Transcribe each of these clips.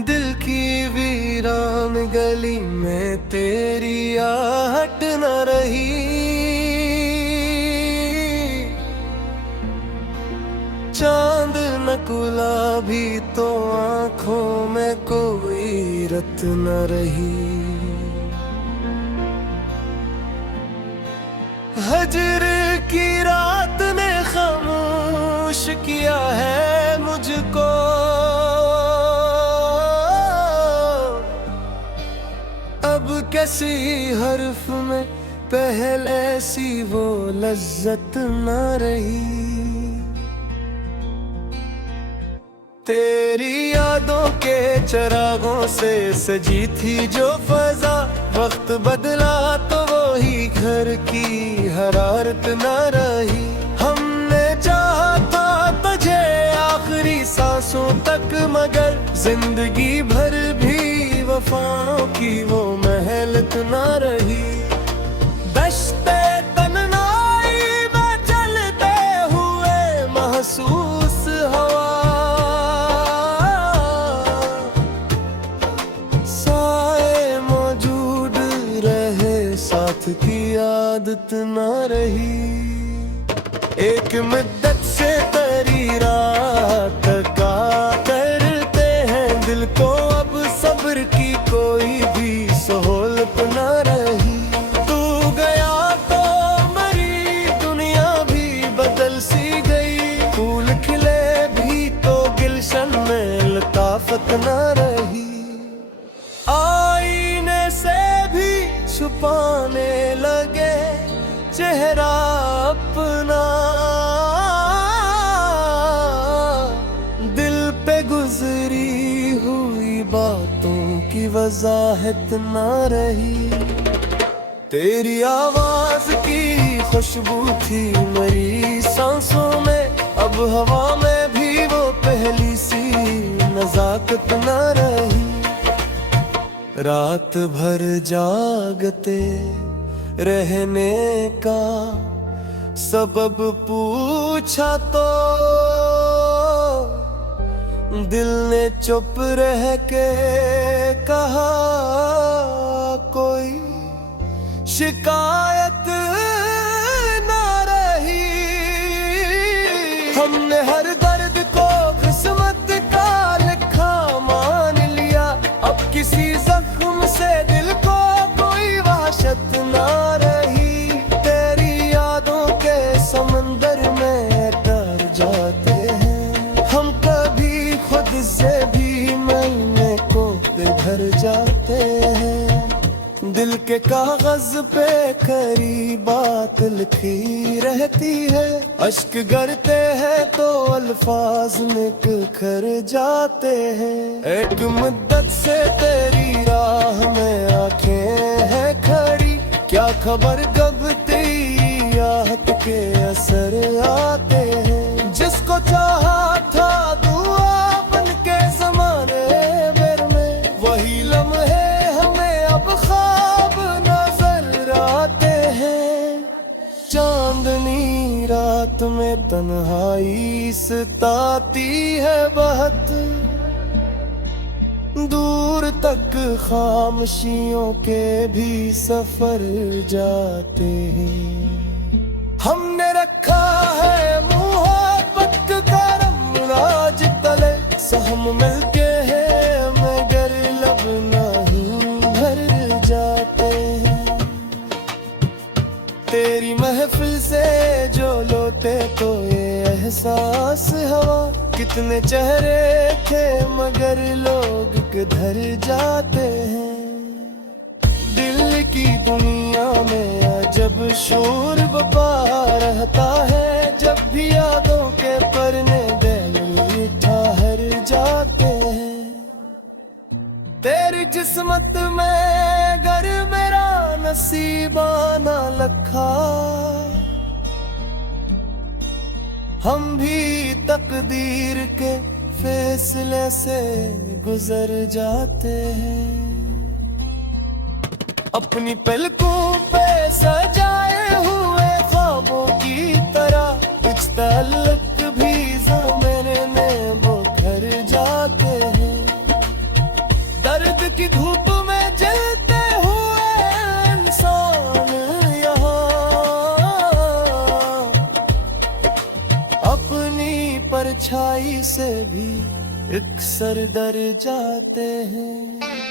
दिल की वीरान गली में तेरी आहट न रही, चांद न कुला भी तो आंखों में कोई रत न रही। हजर की रात ने खामोश किया है मुझको, अब कैसी हर्फ में पहले सी वो लज्जत न रही। तेरी यादों के चिरागों से सजी थी जो फजा, वक्त बदला तो वो ही घर की हरारत न रही। हमने चाहा था तुझे आखिरी सांसों तक, मगर जिंदगी भर भी वफाओं की वो महलत न रही। दश्ते तन्हाई में चलते हुए महसूस हवा, साए मौजूद रहे साथ की आदत न रही। एक मुद्दत से तेरी रात का करते हैं दिल को, अब सब्र की कोई भी सहूलत न रही। तू गया तो मरी दुनिया भी बदल सी गई, फूल खिले भी तो गुलशन में लताफत न रही। आईने से भी छुपाने लगे चेहरा अपना, दिल पे गुजरी हुई बातों की वजाहत न रही। तेरी आवाज की खुशबू थी मेरी सांसों में, अब हवा में भी वो पहली सी नजाकत न रही। रात भर जागते रहने का सबब पूछा तो दिल ने चुप रह के कहा, कोई शिकायत ना रही। हमने हर दर्द को किस्मत का लिखा मान लिया, अब किसी जख्म से दिल को कोई वहशत ना रही। तेरी यादों के समंदर में तर जाते हैं हम, कभी खुद से भी मिलने को भर जाते हैं। दिल के कागज पे खरी बात लिखी रहती है, अश्क गिरते हैं तो अल्फाज निखर जाते हैं। एक मुद्दत से तेरी राह में आंखें हैं खड़ी, क्या खबर कब तेरी आहट के असर आते हैं। जिसको चाहा था दुआ बन के ज़माने भर में, वही लम्हे हमें अब ख्वाब नजर आते हैं। चांदनी रात में तन्हाई सताती है बहुत, दूर तक खामोशियों के भी सफर जाते हैं। हमने रखा है मोहब्बत का राज तले, सहम मिलके हैं मगर लब नहीं भर जाते हैं। तेरी महफिल से जो लोटे तो ये एहसास हवा, कितने चेहरे थे मगर लोग किधर जाते हैं। दिल की दुनिया में अजब शोर बपा रहता है, जब भी यादों के परने दिल ठहर जाते हैं। तेरी जिस्मत में गर मेरा नसीबाना लखा, हम भी तकदीर के फैसले से गुजर जाते हैं। अपनी पलकों पे सजाए हुए ख्वाबों की तरह कुछ ताल्लुक भी ज़माने में बिखर जाते हैं। दर्द की धूप में जलते हुए इंसान यहाँ अपनी परछाई से भी अक्सर डर जाते हैं।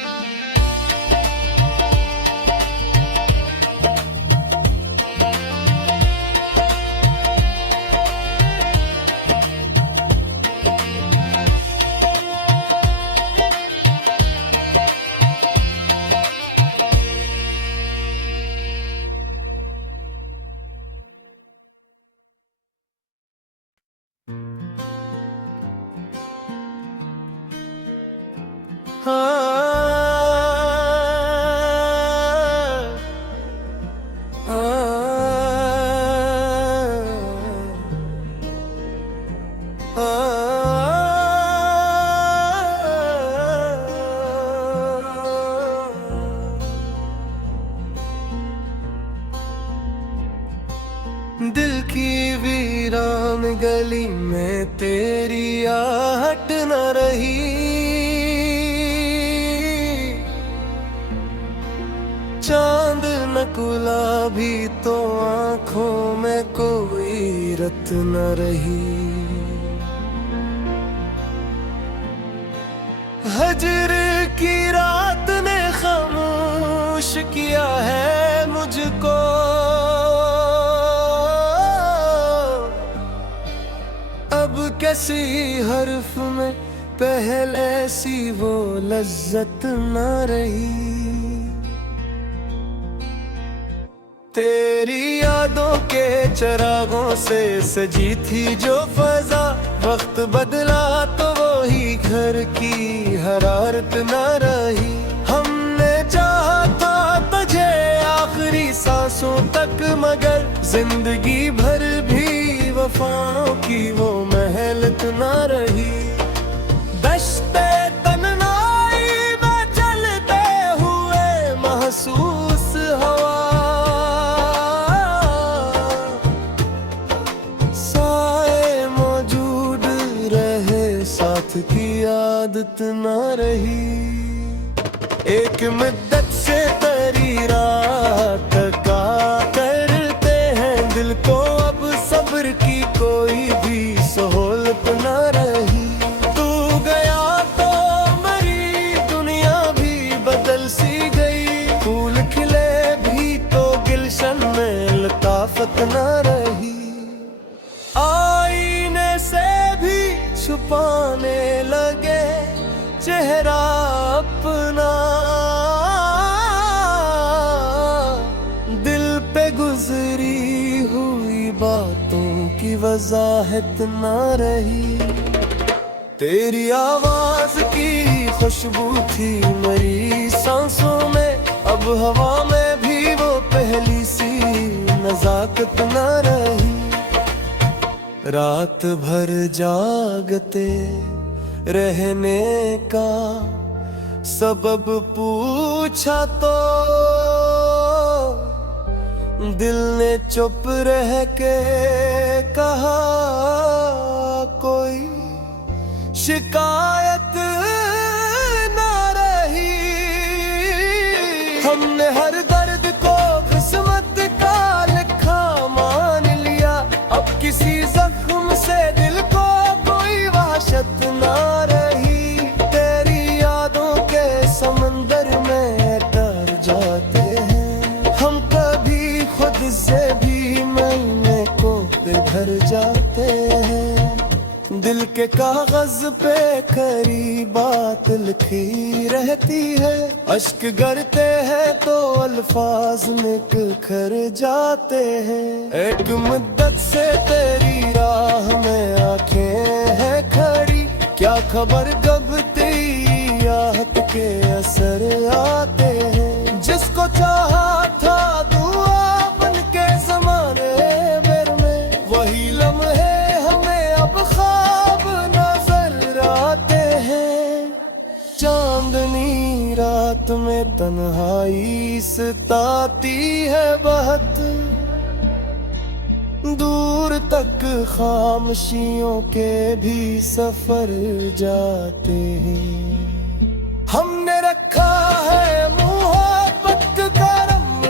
दिल की वीरान गली में तेरी आहट न रही। चांद न गुलाबी तो आंखों में कोई रत न रही। हजर की रात ने खामोश किया है मुझको। अब कैसी हर्फ में पहले सी वो लज्जत न रही। तेरी यादों के चिरागों से सजी थी जो फजा, वक्त बदला तो वो ही घर की हरारत न रही। हमने चाहा था तुझे आखिरी सांसों तक, मगर जिंदगी भर भी वफाओं की वो महलत न रही। दश्ते तन्हाई में चलते हुए महसूस हवा, साए मौजूद रहे साथ की आदत न रही। एक मुद्दत से तेरी रात का करते हैं दिल को, अब सब्र की कोई भी सहूलत न रही। तू गया तो मरी दुनिया भी बदल सी गई। फूल खिले भी तो गुलशन में लताफत न रही। आईने से भी छुपाने लगे चेहरा अपना, दिल पे गुजरी हुई बातों की वजाहत न रही। तेरी आवाज की खुशबू थी मेरी सांसों में, अब हवा में भी वो पहली सी नजाकत न रही। रात भर जागते रहने का सबब पूछा तो दिल ने चुप रह के कहा कोई शिकायत ना रही। हमने हर दर्द को किस्मत का लिखा मान लिया, अब किसी जख्म से दिल को कोई वहशत ना रही। तेरी यादों के समंदर में तर जाते हैं हम, कभी खुद से भी मिलने को भर जाते हैं। दिल के कागज पे खरी बात लिखी रहती है, अश्क गिरते हैं तो अल्फाज निखर जाते हैं। एक मुद्दत से तेरी राह में आंखें हैं खड़ी, क्या खबर कब तेरी आहट के असर आते हैं। जिसको चाहा था दुआ बन के ज़माने भर में, वही लम्हे हमें में तन्हाई सताती है बहुत, दूर तक खामोशियों के भी सफर जाते हैं। हमने रखा है मोहब्बत का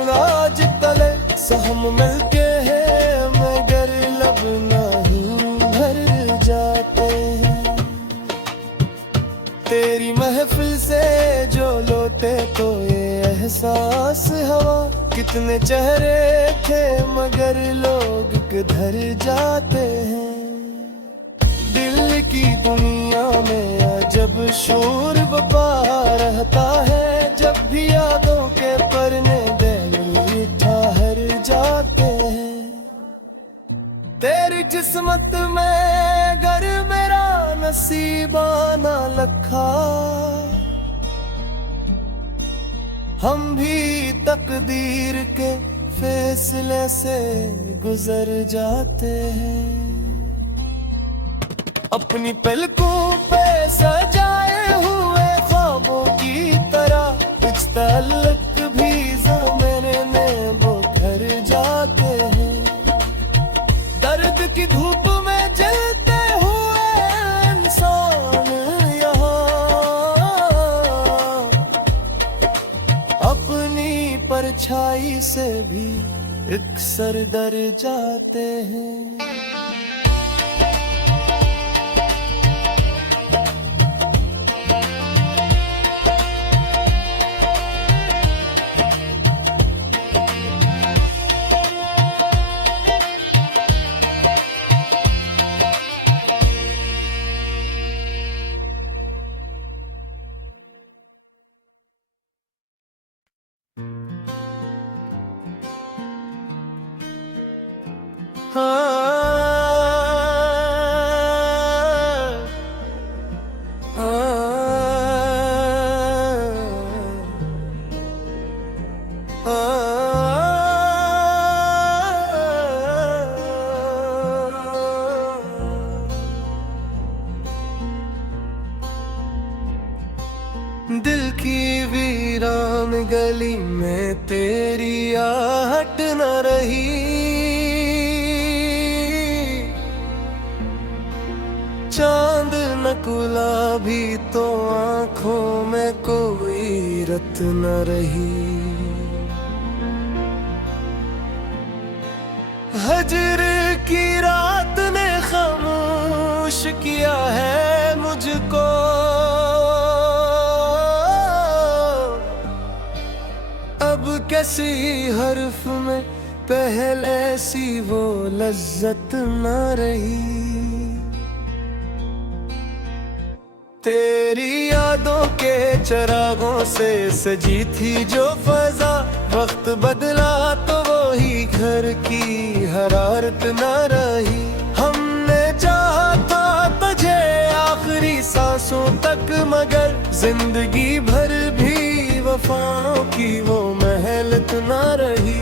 राज तले, सहम मिलके हैं मगर लब नहीं भर जाते हैं। तेरी महफिल से जो लौटे तो ये एहसास हवा, कितने चेहरे थे मगर लोग किधर जाते हैं। दिल की दुनिया में अजब शोर बपा रहता है, जब भी यादों के परने दिल ठहर जाते हैं। तेरी किस्मत में घर मेरा नसीबाना लखा, हम भी तकदीर के फैसले से गुजर जाते हैं। अपनी पलकों पे सजाए हुए ख्वाबों की तरह कुछ तल्लक भी ज़माने में वो घर जाते हैं। दर्द की धूप में जलते हुए इंसान यहाँ अपनी परछाई से भी अक्सर डर जाते हैं। दिल की वीरान गली में तेरी आहट न रही, चांद नकुला भी तो आंखों में कोई रत न रही। हजर की रात ने खामोश किया है मुझको, अब कैसी हर्फ में पहले सी वो लज्जत न रही। तेरी यादों के चिरागों से सजी थी जो फजा, वक्त बदला तो वो ही घर की हरारत न रही। हमने चाहा था तुझे आखिरी सांसों तक, मगर जिंदगी भर भी वफाओं की वो महलत न रही।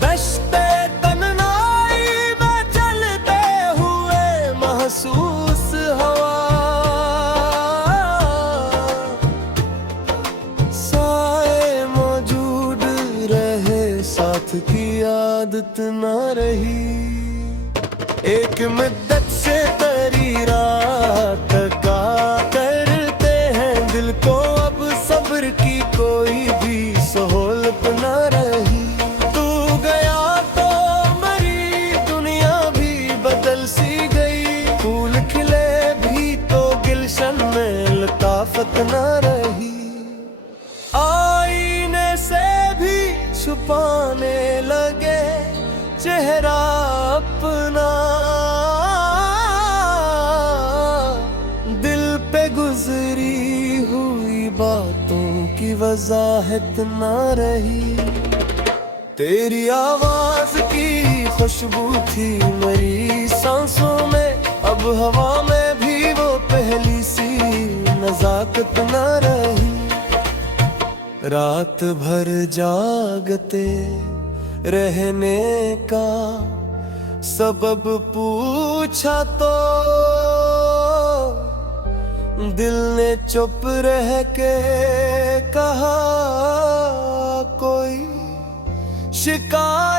दश्ते तन्हाई में चलते हुए महसूस हवा, साथ की आदत न रही। एक मुद्दत से तेरी रात का करते हैं दिल को, अब सब्र की कोई भी सहूलत न रही। तू गया तो मरी दुनिया भी बदल सी गई, फूल खिले भी तो गुलशन में लताफत न रही। आईने से भी छुपाने लगे चेहरा अपना, दिल पे गुजरी हुई बातों की वजाहत न रही। तेरी आवाज की खुशबू थी मेरी सांसों में, अब हवा में भी वो पहली सी नजाकत न रही। रात भर जागते रहने का सबब पूछा तो दिल ने चुप रह के कहा कोई शिकार